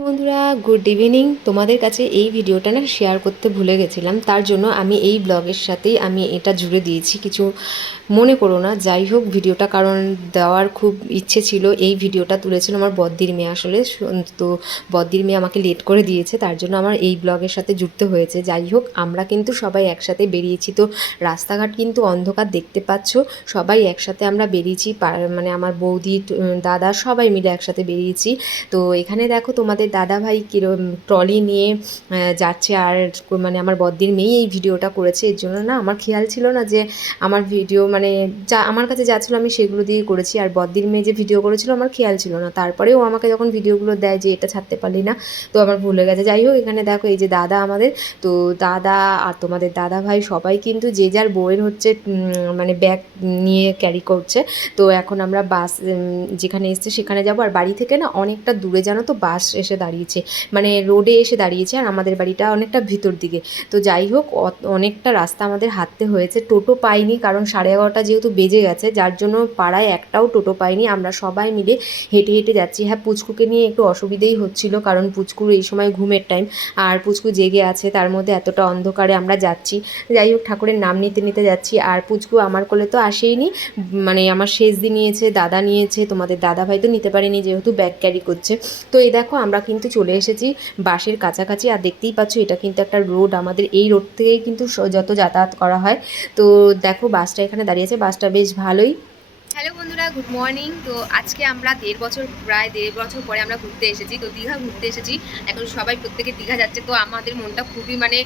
বন্ধুরা good evening তোমাদের কাছে এই ভিডিওটা না শেয়ার করতে ভুলে গেছিলাম। তার জন্য আমি এই ব্লগের সাথেই আমি এটা জুড়ে দিয়েছি। কিছু মনে করো না। যাই হোক, ভিডিওটা কারণ দেওয়ার খুব ইচ্ছে ছিল। এই ভিডিওটা তুলেছিল আমার বদ্দির মেয়ে আসলে। তো বদ্দির মেয়ে আমাকে লেট করে দিয়েছে। তার জন্য আমার এই ব্লগের সাথে যুক্ত হয়েছে। যাই হোক, আমরা কিন্তু সবাই একসাথে বেরিয়েছি। তো রাস্তাঘাট কিন্তু অন্ধকার দেখতে পাচ্ছ। সবাই একসাথে আমরা বেরিয়েছি। মানে আমার বৌদি দাদা সবাই মিলে একসাথে বেরিয়েছি। তো এখানে দেখো তোমাদের দাদা ভাই কিরম ট্রলি নিয়ে যাচ্ছে আর মানে আমার বদ্দির মেয়েই এই ভিডিওটা করেছে। এর জন্য না আমার খেয়াল ছিল না যে আমার ভিডিও মানে যা আমার কাছে যা ছিল আমি সেগুলো দিয়ে করেছি। আর বদ্দির মেয়ে যে ভিডিও করেছিল আমার খেয়াল ছিল না। তারপরেও আমাকে যখন ভিডিওগুলো দেয় যে এটা ছাড়তে পারলি না, তো আমার ভুলে গেছে। যাই হোক, এখানে দেখো এই যে দাদা আমাদের, তো দাদা আর তোমাদের দাদা ভাই সবাই কিন্তু যে যার বউয়ের হচ্ছে মানে ব্যাগ নিয়ে ক্যারি করছে। তো এখন আমরা বাস যেখানে এসছে সেখানে যাব। আর বাড়ি থেকে না অনেকটা দূরে, জানো তো? বাস এসে দাঁড়িয়েছে। মানে রোডে এসে দাঁড়িয়েছে আর আমাদের বাড়িটা অনেকটা ভিতর দিকে। তো যাই হোক অনেকটা রাস্তা আমাদের হাঁটতে হয়েছে। টোটো পাইনি কারণ সাড়ে এগারোটা যেহেতু বেজে গেছে, যার জন্য পাড়ায় একটাও টোটো পাইনি। আমরা সবাই মিলে হেঁটে হেঁটে যাচ্ছি। হ্যাঁ পুচকুকে নিয়ে একটু অসুবিধেই হচ্ছিল কারণ পুচকুর এই সময় ঘুমের টাইম আর পুচকু জেগে আছে, তার মধ্যে এতটা অন্ধকারে আমরা যাচ্ছি। যাই হোক, ঠাকুরের নাম নিতে নিতে যাচ্ছি আর পুচকু আমার কোলে তো আসেইনি। মানে আমার শেষ দিন নিয়েছে, দাদা নিয়েছে, তোমাদের দাদা ভাই তো নিতে পারেনি যেহেতু ব্যাগ ক্যারি করছে। তো এই দেখো, আমরা কিন্তু চলে এসেছি বাসের কাছাকাছি। আর দেখতেই পাচ্ছ, এটা কিন্তু একটা রোড। আমাদের এই রোড থেকেই কিন্তু যত যাতায়াত করা হয়। তো দেখো, বাসটা এখানে দাঁড়িয়েছে বাসটা বেশ ভালোই। হ্যালো বন্ধুরা, গুড মর্নিং। তো আজকে আমরা দেড় বছর, প্রায় দেড় বছর পরে আমরা ঘুরতে এসেছি। তো দীঘা ঘুরতে এসেছি। এখন সবাই প্রত্যেকে দীঘা যাচ্ছে। তো আমাদের মনটা খুবই মানে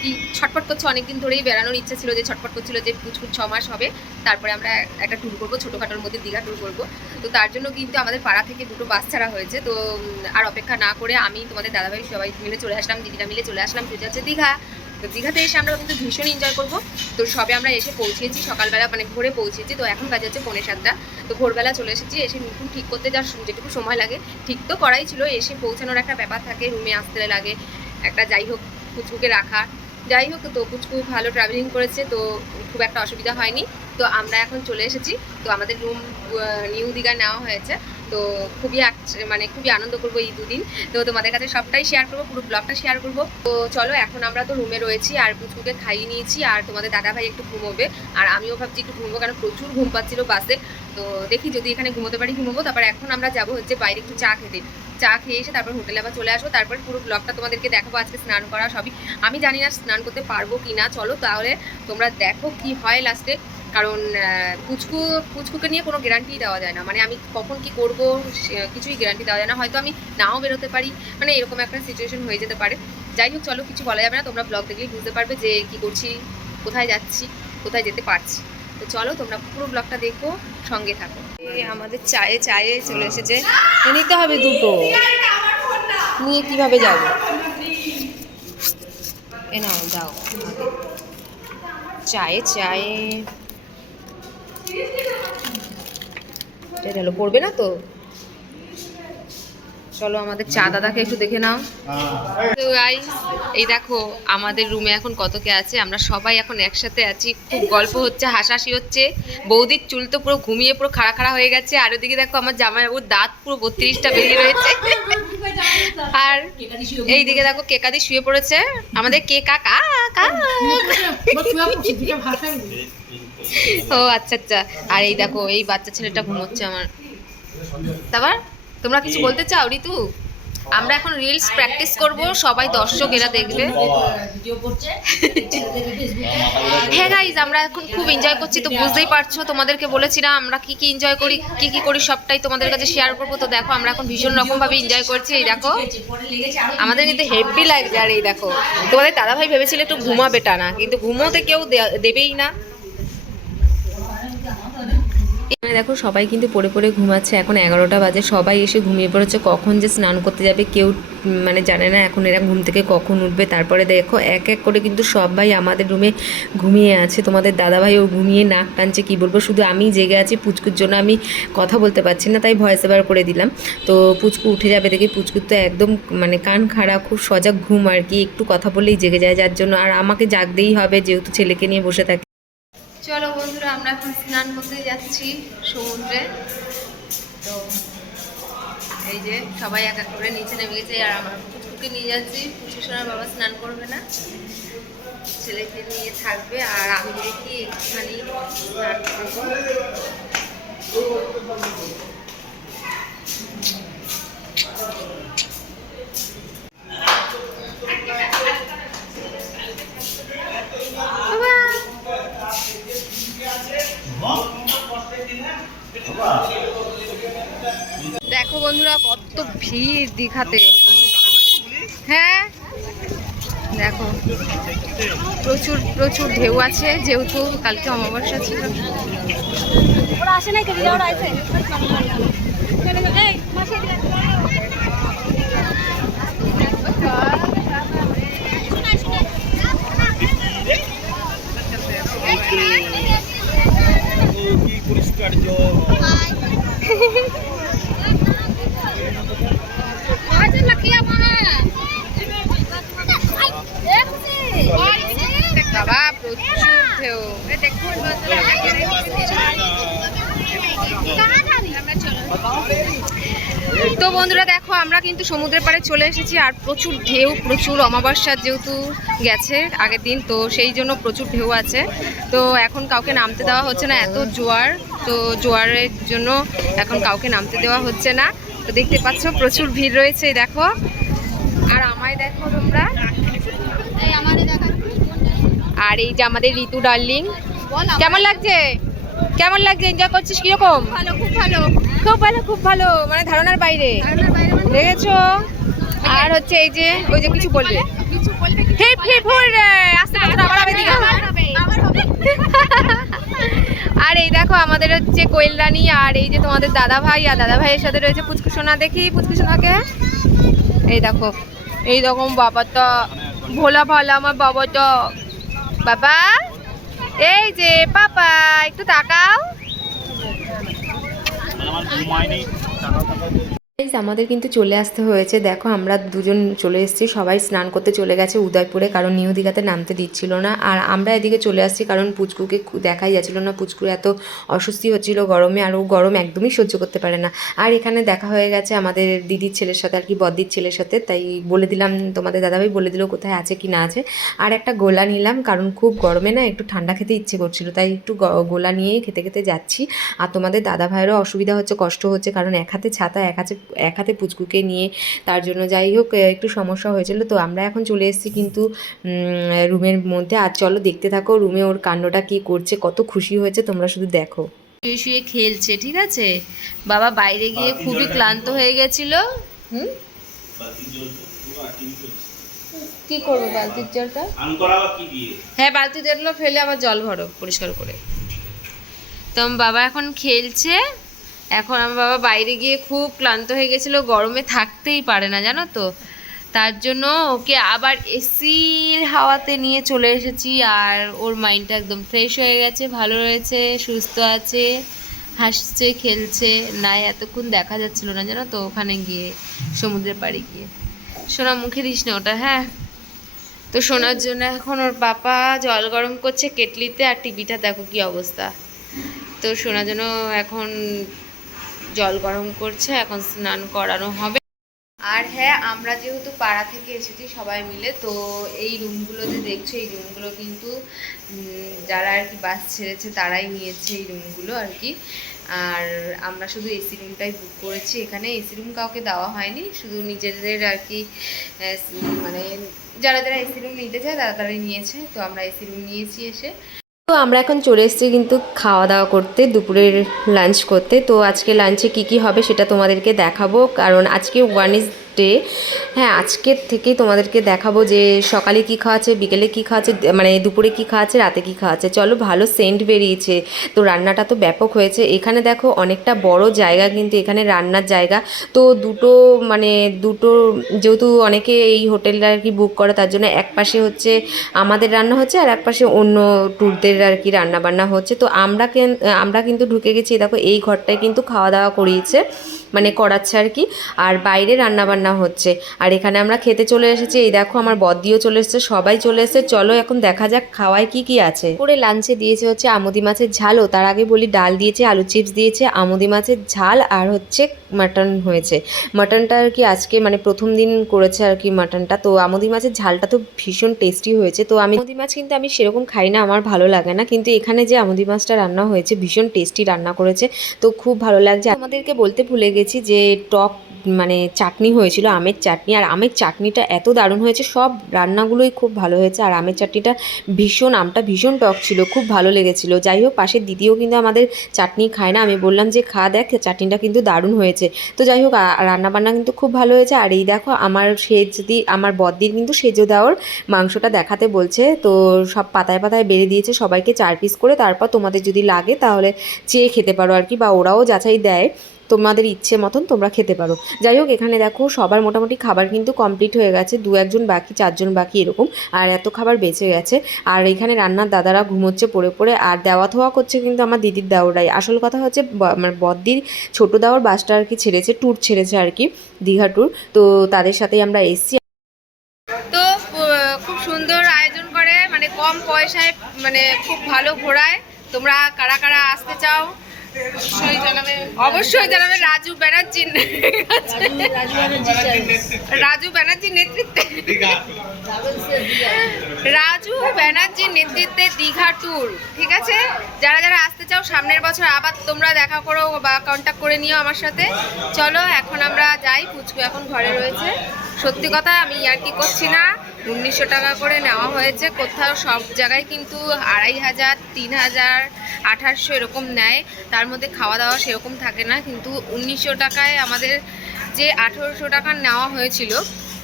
কি ছটফট করছে? অনেকদিন ধরেই বেড়ানোর ইচ্ছে ছিল যে ছটফট করছিল যে পুচকুট ছ মাস হবে। তারপরে আমরা একটা ট্যুর করব, ছোটোখাটোর মধ্যে দীঘা ট্যুর করব। তো তার জন্য কিন্তু আমাদের পাড়া থেকে দুটো বাস ছাড়া হয়েছে। তো আর অপেক্ষা না করে আমি, তোমাদের দাদাভাই সবাই মিলে চলে আসলাম, দিদিরা মিলে চলে আসলাম। সোজা হচ্ছে দীঘা। তো দীঘাতে এসে আমরা কিন্তু ভীষণ এনজয় করব। তো সবে আমরা এসে পৌঁছেছি সকালবেলা মানে ভোরে পৌঁছেছি তো এখন কাজে হচ্ছে পৌনে সাতটা। তো ভোরবেলা চলে এসেছি, এসে নতুন ঠিক করতে যা যেটুকু সময় লাগে। ঠিক তো করাই ছিল, এসে পৌঁছানোর একটা ব্যাপার থাকে রুমে আসতে লাগে, একটা যাই হোক। পুচকুকে রাখা। যাই হোক, তো পুচকু ভালো ট্রাভেলিং করেছে, তো খুব একটা অসুবিধা হয়নি। তো আমরা এখন চলে এসেছি। তো আমাদের রুম নিউ দীঘা নেওয়া হয়েছে। তো খুবই মানে খুবই আনন্দ করব এই দুদিন। তো তোমাদের কাছে সবটাই শেয়ার করব, পুরো ব্লগটা শেয়ার করব। তো চলো, এখন আমরা তো রুমে রয়েছি, আর পুচকুকে খাইয়ে নিয়েছি, আর তোমাদের দাদা ভাই একটু ঘুমোবে। আর আমিও ভাবছি একটু ঘুমবো, কারণ প্রচুর ঘুম পাচ্ছিল বাসে তো দেখি যদি এখানে ঘুমোতে পারি, ঘুমোবো। তারপর এখন আমরা যাব হচ্ছে বাইরে একটু চা খেতে। চা খেয়ে এসে তারপর হোটেলে আবার চলে আসব। তারপর পুরো ব্লগটা তোমাদেরকে দেখাবো, আজকে স্নান করা সবই। আমি জানি না স্নান করতে পারব কি না চলো তাহলে তোমরা দেখো কি হয় লাস্টে কারণ পুচকু, পুচকুকে নিয়ে কোনো গ্যারান্টি দেওয়া যায় না। মানে আমি কখন কি করব কিছুই গ্যারান্টি দেওয়া যায় না। হয়তো আমি নাও বেরোতে পারি। মানে এরকম একটা সিচুয়েশন হয়ে যেতে পারে। যাই হোক, চলো কিছু বলা যাবে না। তোমরা ব্লগ দেখলেই বুঝতে পারবে যে কি করছি, কোথায় যাচ্ছি, কোথায় যেতে পারছি। তো চলো তোমরা পুরো ব্লগটা দেখো, সঙ্গে থাকো। আমাদের চায়ে চায়ে চলে এসেছে। নিতে হবে দুটো। নিয়ে কীভাবে যাব? এ নাও, দাও। চায়ে চায়ে। এটা পড়বে না তো? চলো আমাদের চা দাদাকে একটু দেখে নাও। এই দেখো, আমাদের রুমে এখন কত কে আছে? আমরা সবাই এখন একসাথে আছি। খুব গল্প হচ্ছে, হাসাহাসি হচ্ছে। বৌদির চুল তো পুরো ঘুমিয়ে পুরো খাড়া খাড়া হয়ে গেছে। আর ওদিকে দেখো আমার জামাইবাবুর দাঁত পুরো বত্রিশটা বেরিয়ে রয়েছে। আর এই দিকে দেখো কেকাদি শুয়ে পড়েছে। আমাদের কে কাকা ও আচ্ছা আচ্ছা। আর এই দেখো, এই বাচ্চা ছেলেটা ঘুমোচ্ছে আমার। তারপর? তোমরা কিছু বলতে চাও ঋতু? আমরা এখন রিলস প্র্যাকটিস করব সবাই দর্শক এরা দেখবে। হ্যাঁ গাইজ আমরা এখন খুব এনজয় করছি তো বুঝতেই পারছ তোমাদেরকে বলেছিলাম আমরা কি কি এনজয় করি কি কি করি সবটাই তোমাদের কাছে শেয়ার করব। তো দেখো আমরা এখন ভীষণ রকম ভাবে এনজয় করছি এই দেখো। আমাদের কিন্তু হেভি লাগছে আর এই দেখো। তোমাদের দাদাভাই ভেবেছিল একটু ঘুমাবে টানা কিন্তু ঘুমোতে কেউ দেবেই না। এখানে দেখো সবাই কিন্তু পড়ে পড়ে ঘুমাচ্ছে, এখন এগারোটা বাজে, সবাই এসে ঘুমিয়ে পড়েছে, কখন যে স্নান করতে যাবে কেউ মানে জানে না এখন এরা ঘুম থেকে কখন উঠবে, তারপরে দেখো এক এক করে কিন্তু সবাই আমাদের রুমে ঘুমিয়ে আছে, তোমাদের দাদাভাইও ঘুমিয়ে নাক টানছে, কী বলব, শুধু আমি জেগে আছি, পুচকুর জন্য আমি কথা বলতে পারছি না, তাই ভয়েস এবার করে দিলাম। তো পুচকু উঠে যাবে দেখি, পুচকুর তো একদম মানে কান খাড়া, খুব সজাগ ঘুম আর কি, একটু কথা বললেই জেগে যায়, যার জন্য, আর আমাকে জাগতেই হবে, যেহেতু ছেলেকে নিয়ে বসে থাকি। আমরা এখন স্নান করতে যাচ্ছি সমুদ্রে। তো এই যে সবাই এক এক করে নিচে নেমে গেছে আর আমার পুকুরকে নিয়ে যাচ্ছি। পুচকু সোনার বাবা স্নান করবে না। ছেলেকে নিয়ে থাকবে আর আমি দেখি একটুখানি স্নান করব। ভিড় দীঘাতে। হ্যাঁ? দেখো, প্রচুর প্রচুর ঢেউ আছে যেহেতু কালকে অমাবস্যা ছিল। ওরা আসে আছে এই মাসি কি পরিষ্কার জল বাবা প্রচুর ঢেউ তো বন্ধুরা দেখো আমরা কিন্তু সমুদ্রের পাড়ে চলে এসেছি আর প্রচুর ঢেউ প্রচুর অমাবস্যার যেহেতু গেছে আগের দিন তো সেই জন্য প্রচুর ঢেউ আছে। তো এখন কাউকে নামতে দেওয়া হচ্ছে না এত জোয়ার তো জোয়ারের জন্য এখন কাউকে নামতে দেওয়া হচ্ছে না। তো দেখতে পাচ্ছ প্রচুর ভিড় রয়েছে দেখো। আর আমায় দেখো তোমরা। আর এই যে আমাদের ঋতু ডার্লিং। কেমন লাগছে? কেমন লাগছে? এনজয় করছিস কীরকম? ভালো খুব ভালো। খুব ভালো খুব ভালো মানে ধারণার বাইরে। ধারণার বাইরে দেখেছ? আর হচ্ছে এই যে, ওই যে কিছু বলবে। হবে আর এই দেখো, আমাদের হচ্ছে কোয়েল রানী আর এই যে তোমাদের দাদা ভাই আর দাদা ভাইয়ের সাথে রয়েছে পুচকুসোনা দেখি পুচকুসোনাকে এই দেখো, এই রকম বাবা তো ভোলা ভালা আমার বাবা তো বাবা, এই যে, পাপা, একটু তাকাও। আমাদের কিন্তু চলে আসতে হয়েছে। দেখো, আমরা দুজন চলে এসেছি। সবাই স্নান করতে চলে গেছে উদয়পুরে, কারণ নিউ দীঘাতে নামতে দিচ্ছিল না। আর আমরা এদিকে চলে আসছি কারণ পুচকুকে দেখাই যাচ্ছিল না। পুচকুর এত অস্বস্তি হচ্ছিল গরমে, আর ও গরম একদমই সহ্য করতে পারে না। আর এখানে দেখা হয়ে গেছে আমাদের দিদির ছেলের সাথে, আর কি বদ্দির ছেলের সাথে। তাই বলে দিলাম, তোমাদের দাদাভাই বলে দিল কোথায় আছে কি না আছে। আর একটা গোলা নিলাম, কারণ খুব গরমে না একটু ঠান্ডা খেতে ইচ্ছে করছিল। তাই একটু গোলা নিয়েই খেতে খেতে যাচ্ছি। আর তোমাদের দাদাভাইয়েরও অসুবিধা হচ্ছে, কষ্ট হচ্ছে, কারণ এক হাতে ছাতা, এক হাতে এক হাতে পুচকুকে নিয়ে তার জন্য যাই হোক একটু সমস্যা হয়েছিল। তো আমরা এখন চলে এসেছি কিন্তু রুমের মধ্যে। আর চলো দেখতে থাকো রুমে ওর কাণ্ডটা কি করছে কত খুশি হয়েছে তোমরা শুধু দেখো। শুয়ে শুয়ে খেলছে ঠিক আছে? বাবা বাইরে গিয়ে খুবই ক্লান্ত হয়ে গেছিল। হুম? কি করব বালতির জলটা? আন করাবা কি দিয়ে? হ্যাঁ বালতি জলগুলো ফেলে আবার জল ভরো পরিষ্কার করে। তো বাবা এখন খেলছে। এখন আমার বাবা বাইরে গিয়ে খুব ক্লান্ত হয়ে গেছিল, গরমে থাকতেই পারে না, জানো তো। তার জন্য ওকে আবার এসির হাওয়াতে নিয়ে চলে এসেছি আর ওর মাইন্ডটা একদম ফ্রেশ হয়ে গেছে, ভালো রয়েছে, সুস্থ আছে, হাসছে, খেলছে। না, এতক্ষণ দেখা যাচ্ছিল না, জানো তো, ওখানে গিয়ে, সমুদ্রের পাড়ে গিয়ে। সোনা, মুখে দিস না ওটা হ্যাঁ? তো শোনার জন্য এখন ওর পাপা জল গরম করছে, কেটলিতে আর টিভিটা দেখো কি অবস্থা। তো শোনার জন্য এখন জল গরম করছে, এখন স্নান করানো হবে। আর হ্যাঁ আমরা যেহেতু পাড়া থেকে এসেছি সবাই মিলে, তো এই রুমগুলো যে দেখছ, এই রুমগুলো কিন্তু যারা আর কি বাস ছেড়েছে তারাই নিয়েছে এই রুমগুলো আর কি। আর আমরা শুধু এসি রুমটাই বুক করেছি। এখানে এসি রুম কাউকে দেওয়া হয়নি, শুধু নিজেদের আর কি মানে যারা যারা এসি রুম নিতে চায় তারা তারাই নিয়েছে। তো আমরা এসি রুম নিয়েছি এসে। তো আমরা এখন চলে এসেছি কিন্তু খাওয়া দাওয়া করতে, দুপুরের লাঞ্চ করতে। তো আজকে লাঞ্চে কি কি হবে সেটা তোমাদেরকে দেখাবো। কারণ আজকে ওয়ানেসডে হ্যাঁ আজকের থেকেই তোমাদেরকে দেখাবো যে সকালে কি খাওয়াচ্ছে, বিকেলে কি খাওয়াচ্ছে মানে দুপুরে কি খাওয়াচ্ছে, রাতে কি খাওয়াচ্ছে। চলো ভালো সেন্ট বেরিয়েছে। তো রান্নাটা তো ব্যাপক হয়েছে। এখানে দেখো অনেকটা বড় জায়গা কিন্তু এখানে রান্নার জায়গা। তো দুটো মানে দুটো, যেহেতু অনেকে এই হোটেলটা আর কি বুক করে, তার জন্য এক পাশে হচ্ছে আমাদের রান্না হচ্ছে আর এক পাশে অন্য ট্যুরদের আর কি রান্না বান্না হচ্ছে। তো আমরা আমরা কিন্তু ঢুকে গেছি, দেখো এই ঘরটায় কিন্তু খাওয়া দাওয়া করিয়েছে। মানে করাচ্ছে আর কি। আর বাইরে রান্না বান্না হচ্ছে। আর এখানে আমরা খেতে চলে এসেছি। এই দেখো আমার বদ্দিও চলে এসেছে, সবাই চলে এসেছে। চলো এখন দেখা যাক খাওয়ায় কি কি আছে। করে লাঞ্চে দিয়েছে হচ্ছে আমুদি মাছের ঝালও তার আগে বলি ডাল দিয়েছে, আলু চিপস দিয়েছে, আমুদি মাছের ঝাল আর হচ্ছে মাটন হয়েছে। মাটনটা আর কি আজকে মানে প্রথম দিন করেছে আর কি মাটনটা তো আমুদি মাছের ঝালটা তো ভীষণ টেস্টি হয়েছে। তো আমি আমুদি মাছ কিন্তু আমি সেরকম খাই না, আমার ভালো লাগে না। কিন্তু এখানে যে আমুদি মাছটা রান্না হয়েছে, ভীষণ টেস্টি রান্না করেছে। তো খুব ভালো লাগছে। আমাদেরকে বলতে ভুলে গেছি। যে টক মানে চাটনি হয়েছিল, আমের চাটনি। আর আমের চাটনিটা এত দারুণ হয়েছে, সব রান্নাগুলোই খুব ভালো হয়েছে। আর আমের চাটনিটা ভীষণ, আমটা ভীষণ টক ছিল, খুব ভালো লেগেছিল। যাই হোক, পাশের দিদিও কিন্তু আমাদের চাটনি খায় না। আমি বললাম যে, খা দেখ, চাটনিটা কিন্তু দারুণ হয়েছে। তো যাই হোক রান্না বান্না কিন্তু খুব ভালো হয়েছে। আর এই দেখো, আমার সেজ দি আমার বদ্দির কিন্তু সেজো দেওয়ার মাংসটা দেখাতে বলছে। তো সব পাতায় পাতায় বেড়ে দিয়েছে সবাইকে চার পিস করে। তারপর তোমাদের যদি লাগে, তাহলে চেয়ে খেতে পারো আর কি, বা ওরাও যাচাই দেয়। তোমাদের ইচ্ছে মতন তোমরা খেতে পারো। যাই হোক, এখানে দেখো সবার মোটামুটি খাবার কিন্তু কমপ্লিট হয়ে গেছে। দু একজন বাকি, চারজন বাকি এরকম, আর এত খাবার বেঁচে গেছে। আর এখানে রান্নার দাদারা ঘুমোচ্ছে পড়ে পড়ে, আর দেওয়া থোয়া করছে কিন্তু আমার দিদির দেওয়ারাই আসল কথা হচ্ছে আমার বদ্দির ছোটো দেওয়ার বাসটা আর কি ছেড়েছে ট্যুর ছেড়েছে আর কি, দীঘা ট্যুর তো তাদের সাথেই আমরা এসছি। তো খুব সুন্দর আয়োজন করে মানে কম পয়সায় মানে খুব ভালো ঘোরায়। তোমরা কারা কারা আসতে চাও? অবশ্যই জানাবে রাজু ব্যানার্জির রাজু ব্যানার্জির নেতৃত্বে। রাজু ব্যানার্জির নেতৃত্বে দীঘা ট্যুর ঠিক আছে? যারা যারা আসতে চাও, সামনের বছর আবার তোমরা দেখা করো বা কন্ট্যাক্ট করে নিও আমার সাথে। চলো, এখন আমরা যাই, পুচকু এখন ঘরে রয়েছে। সত্যি কথা, আমি আর কি করছি না? উনিশশো টাকা করে নেওয়া হয়েছে। কোথাও সব জায়গায় কিন্তু আড়াই হাজার, তিন হাজার আঠাশশো এরকম নেয়। তার মধ্যে খাওয়া দাওয়া সেরকম থাকে না। কিন্তু উনিশশো টাকায় আমাদের যে আঠেরোশো টাকা নেওয়া হয়েছিল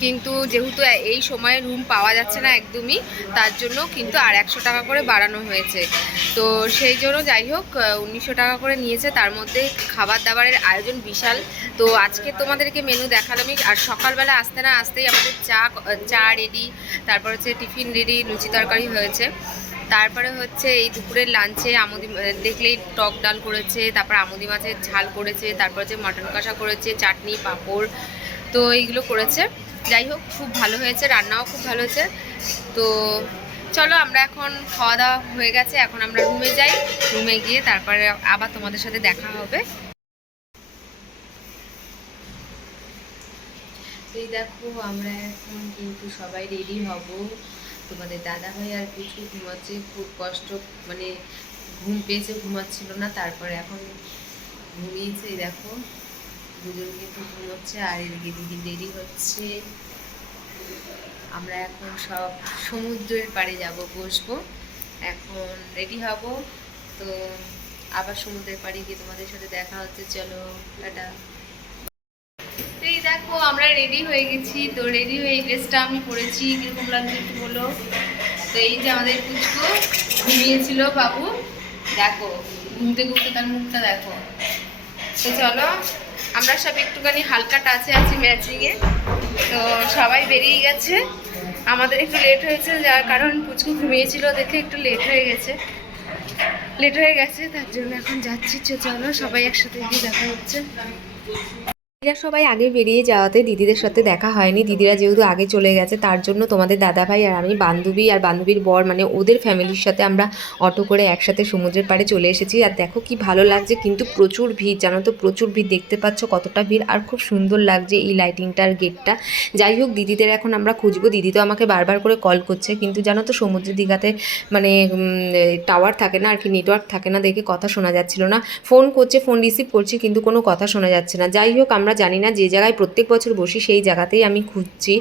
কিন্তু যেহেতু এই সময়ে রুম পাওয়া যাচ্ছে না একদমই, তার জন্য কিন্তু আর একশো টাকা করে বাড়ানো হয়েছে। তো সেই জন্য যাই হোক উনিশশো টাকা করে নিয়েছে। তার মধ্যে খাবার দাবারের আয়োজন বিশাল। তো আজকে তোমাদেরকে মেনু দেখালামই। আর সকালবেলা আসতে না আসতেই আমাদের চা চা রেডি তারপর হচ্ছে টিফিন রেডি লুচি তরকারি হয়েছে। তারপরে হচ্ছে এই দুপুরের লাঞ্চে আমুদি দেখলেই টক ডাল করেছে, তারপর আমুদি মাছের ঝাল করেছে, তারপর হচ্ছে মাটন কষা করেছে, চাটনি, পাঁপড়, তো এইগুলো করেছে। যাই হোক, খুব ভালো হয়েছে, রান্নাও খুব ভালো হয়েছে। তো চলো আমরা এখন খাওয়া দাওয়া হয়ে গেছে, এখন আমরা রুমে যাই। রুমে গিয়ে তারপরে আবার তোমাদের সাথে দেখা হবে। এই দেখো, আমরা এখন কিন্তু সবাই রেডি হব। তোমাদের দাদা ভাই আর কিছু ঘুমাচ্ছে, খুব কষ্ট মানে ঘুম পেয়েছে, ঘুমাচ্ছিল না, তারপরে এখন ঘুমিয়েছে দেখো। দুজন কিন্তু হচ্ছে, আর এদিকে দিদি দেরি হচ্ছে। আমরা এখন সব সমুদ্রের পাড়ে যাব, বসবো। এখন রেডি হব। তো আবার সমুদ্রের পাড়ে গিয়ে তোমাদের সাথে দেখা হচ্ছে। চলো, টাটা। এই দেখো, আমরা রেডি হয়ে গেছি। তো রেডি হয়ে এই ড্রেসটা আমি পরেছি। কীরকম লাগছে একটু বলো? তো এই যে আমাদের পুচকু, ঘুমিয়েছিল বাবু। দেখো, ঘুমতে ঘুমতে তার মুখটা দেখো। তো চলো আমরা সব একটুখানি হালকা টাচে আছি ম্যাচিংয়ে তো সবাই বেরিয়ে গেছে। আমাদের একটু লেট হয়েছে, যার কারণ পুচকু ঘুমিয়েছিল দেখে একটু লেট হয়ে গেছে। লেট হয়ে গেছে, তার জন্য এখন যাচ্ছি। চলো সবাই একসাথে গিয়ে দেখা হচ্ছে। এরা সবাই আগে বেরিয়ে যাওয়াতে দিদিদের সাথে দেখা হয়নি। দিদিরা যেহেতু আগে চলে গেছে, তার জন্য তোমাদের দাদাভাই আর আমি বান্ধবী আর বান্ধবীর বর মানে ওদের ফ্যামিলির সাথে আমরা অটো করে একসাথে সমুদ্রের পাড়ে চলে এসেছি। আর দেখো কি ভালো লাগছে, কিন্তু প্রচুর ভিড়, জানো তো প্রচুর ভিড়। দেখতে পাচ্ছ কতটা ভিড় আর খুব সুন্দর লাগছে এই লাইটিংটার গেটটা যাই হোক, দিদিদের এখন আমরা খুঁজবো। দিদি তো আমাকে বারবার করে কল করছে, কিন্তু জানো তো সমুদ্রের দীঘাতে মানে টাওয়ার থাকে না, আর কি নেটওয়ার্ক থাকে না, দেখে কথা শোনা যাচ্ছিল না। ফোন করছে ফোন রিসিভ করছে, কিন্তু কোনো কথা শোনা যাচ্ছে না। যাই হোক, আমরা জানি না, যে জায়গায় প্রত্যেক বছর বসি সেই জায়গাতেই আমি খুঁজছি।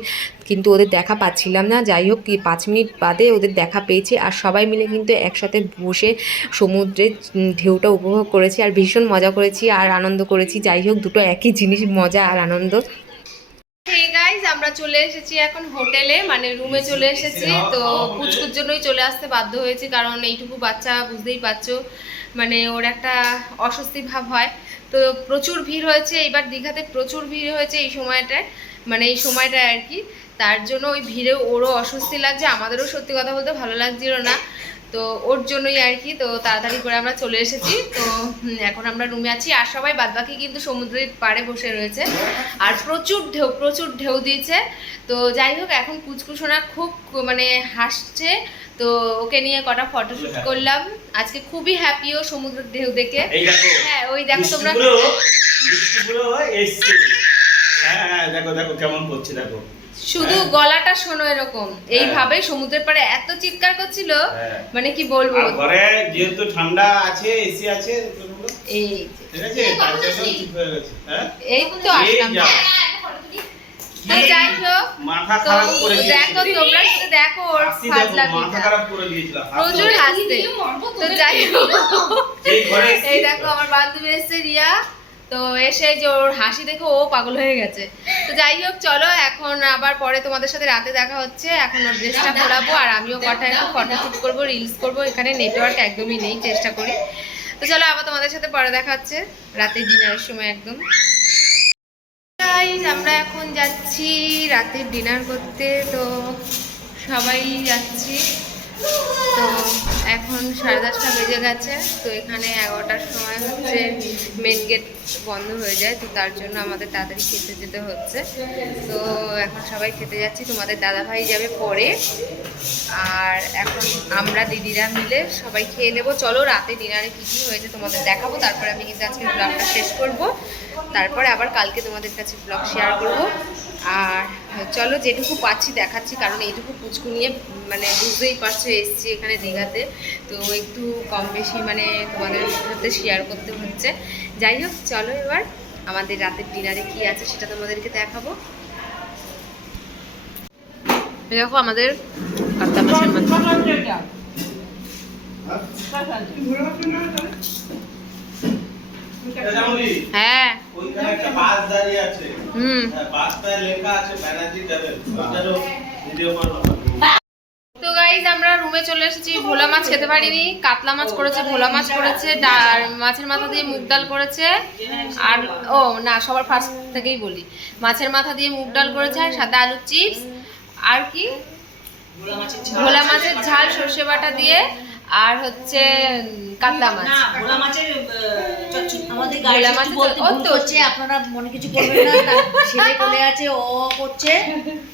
কিন্তু ওদের দেখা পাচ্ছিলাম না। যাই হোক, কি পাঁচ মিনিট বাদে ওদের দেখা পেয়েছি আর সবাই মিলে কিন্তু একসাথে বসে সমুদ্রের ঢেউটা উপভোগ করেছি আর ভীষণ মজা করেছি আর আনন্দ করেছি। যাই হোক, দুটো একই জিনিস, মজা আর আনন্দ। আমরা চলে এসেছি এখন হোটেলে মানে রুমে চলে এসেছি। তো পুচকুর জন্যই চলে আসতে বাধ্য হয়েছি, কারণ এইটুকু বাচ্চা, বুঝতেই পারছ। মানে ওর একটা অস্বস্তি ভাব হয়। তো প্রচুর ভিড় হয়েছে এবার দীঘাতে প্রচুর ভিড় হয়েছে এই সময়টায় মানে এই সময়টায় আর কি। তার জন্য ওই ভিড়ে ওরও অস্বস্তি লাগছে, আমাদেরও সত্যি কথা বলতে ভালো লাগছিল না। তো ওর জন্যই আর কি তো তাড়াতাড়ি করে আমরা চলে এসেছি। তো এখন আমরা রুমে আছি। আর সবাই বাদবাকি কিন্তু সমুদ্রের পাড়ে বসে রয়েছে। আর প্রচুর ঢেউ প্রচুর ঢেউ দিয়েছে। তো যাই হোক এখন কুচকুসোনা খুব মানে হাসছে। তো ওকে নিয়ে কটা ফটোশ্যুট করলাম। আজকে খুবই হ্যাপি ও সমুদ্রের ঢেউ দেখে। হ্যাঁ ওই দেখো তোমরা হ্যাঁ হ্যাঁ দেখো দেখো কেমন করছে দেখো। শুধু হ্যাঁ। গলাটা শোনো এরকম। এইভাবে সমুদ্রের পাড়ে এত চিৎকার করছিল হ্যাঁ। মানে কি বলব? ঘরে যেহেতু ঠান্ডা আছে এসি আছে এই হয়ে হ্যাঁ? এই তো আসলাম। যাই তো দেখো দিয়েছিল। তোমরা শুধু দেখো ওর হাসি দেখো মাথা ফাজলামিটা খারাপ করে দিয়েছিল প্রচুর হাসতে। তো যাই হোক। এই এই দেখো আমার বান্ধবী এসছে রিয়া। তো এসে যে ওর হাসি দেখে ও পাগল হয়ে গেছে। তো যাই হোক, চলো, এখন আবার পরে তোমাদের সাথে রাতে দেখা হচ্ছে। এখন ওর ড্রেসটা খোলাবো আর আমিও কটা একটু ফটো শুট করব রিলস করব, এখানে নেটওয়ার্ক একদমই নেই, চেষ্টা করি। তো চলো, আবার তোমাদের সাথে পরে দেখা হচ্ছে, রাতে ডিনারের সময় একদম। আমরা এখন যাচ্ছি রাতের ডিনার করতে, তো সবাই যাচ্ছি। তো এখন সাড়ে দশটা বেজে গেছে, তো এখানে এগারোটার সময় হচ্ছে মেন গেট বন্ধ হয়ে যায়, তো তার জন্য আমাদের তাড়াতাড়ি খেতে যেতে হচ্ছে। তো এখন সবাই খেতে যাচ্ছি, তোমাদের দাদাভাই যাবে পরে। আর এখন আমরা দিদিরা মিলে সবাই খেয়ে নেব। চলো রাতে ডিনারে কী কী হয়েছে তোমাদের দেখাবো, তারপরে আমি কিন্তু আজকে ব্লগটা শেষ করব। তারপরে আবার কালকে তোমাদের কাছে ব্লগ শেয়ার করব। আর চলো যেটুকু পাচ্ছি দেখাচ্ছি, কারণ এইটুকু পুচকু নিয়ে মানে বুঝতেই পারছ, এসছি এখানে দীঘাতে। তো একটু কম বেশি মানে তোমাদের সাথে শেয়ার করতে হচ্ছে। যাই হোক, চলো এবার আমাদের রাতের ডিনারে কি আছে সেটা তোমাদেরকে দেখাবো। দেখো আমাদের হ্যাঁ। ওইখানে একটা বাস দাঁড়িয়ে আছে। হুম। হ্যাঁ, বাসটায় লেখা আছে ব্যানার্জি দেবেন। ওইটারও ভিডিও করো তো গাইজ আমরা রুমে চলে এসেছি। ভোলা মাছ খেতে পারিনি। কাতলা মাছ করেছে ভোলা মাছ করেছে ডাল মাছের মাথা দিয়ে মুগ ডাল করেছে। আর ও না সবার ফার্স্ট থেকেই বলি। মাছের মাথা দিয়ে মুগ ডাল করেছে আর সাদা আলুর চিপস আর কি? ভোলা মাছের ঝাল সর্ষে বাটা দিয়ে। আর হচ্ছে কাতলা মাছ। ভোলা মাছের আমাদের গাড়ি মাছের বলতে ভুল। করছে আপনারা মনে কিছু করবেন না ছেলে কোলে আছে ও করছে।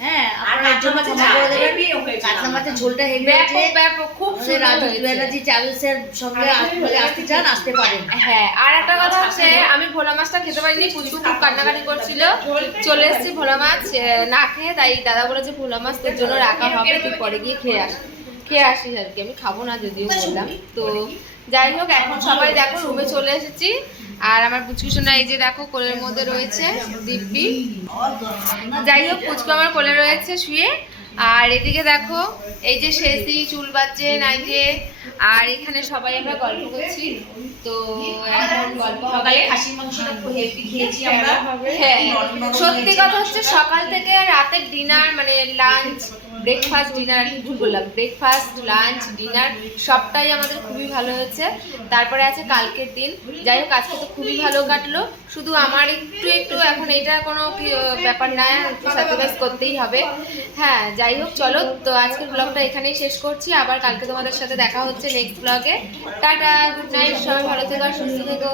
হ্যাঁ আপনারা এর জন্য ক্ষমা করে দেবেন। কাতলা মাছের ঝোলটা হেভি আছে ব্যাপক খুব সুন্দর রাজু। ব্যানার্জি ট্রাভেলসের সঙ্গে আসতে হলে আসতে চান আসতে পারেন। হ্যাঁ আর একটা কথা হচ্ছে আমি ভোলা মাছটা খেতে পারিনি পুচকু খুব কান্নাকাটি করছিল। চলে এসেছি ভোলা মাছ না খেয়ে তাই দাদা বলেছে ভোলা মাছ তোর জন্য রাখা হবে তুই পরে গিয়ে খেয়ে আস। খেয়ে আসিস আর কি আমি খাব না যদিও বললাম। তো যাই হোক এখন সবাই দেখো রুমে চলে এসেছি। আর আমার পুচকু সোনা এই যে দেখো কোলের মধ্যে রয়েছে দিব্যি। যাই হোক পুচকু আমার কোলে রয়েছে শুয়ে। আর এদিকে দেখো এই যে শেষদি চুল বাজছে নাই যে আর এখানে সবাই আমরা গল্প করছি। তো এখন গল্প সকালে খাসির মাংসটা খুব খেয়েছি আমরা। হ্যাঁ নরম নরম সত্যি কথা হচ্ছে সকাল থেকে রাতের ডিনার মানে লাঞ্চ ব্রেকফাস্ট ডিনার আর কি ভুল বললাম ব্রেকফাস্ট লাঞ্চ ডিনার সবটাই আমাদের খুবই ভালো হয়েছে। তারপরে আছে কালকের দিন। যাই হোক, আজকে তো খুবই ভালো কাটলো। শুধু আমার একটু একটু এখন এটা কোনো ব্যাপার না, একটু স্যাক্রিফাইস করতেই হবে। হ্যাঁ যাই হোক, চলো, তো আজকের ব্লগটা এখানেই শেষ করছি। আবার কালকে তোমাদের সাথে দেখা হচ্ছে নেক্সট ব্লগে টাটা গুড নাইট সবাই ভালো থেকো, সুস্থ থেকো।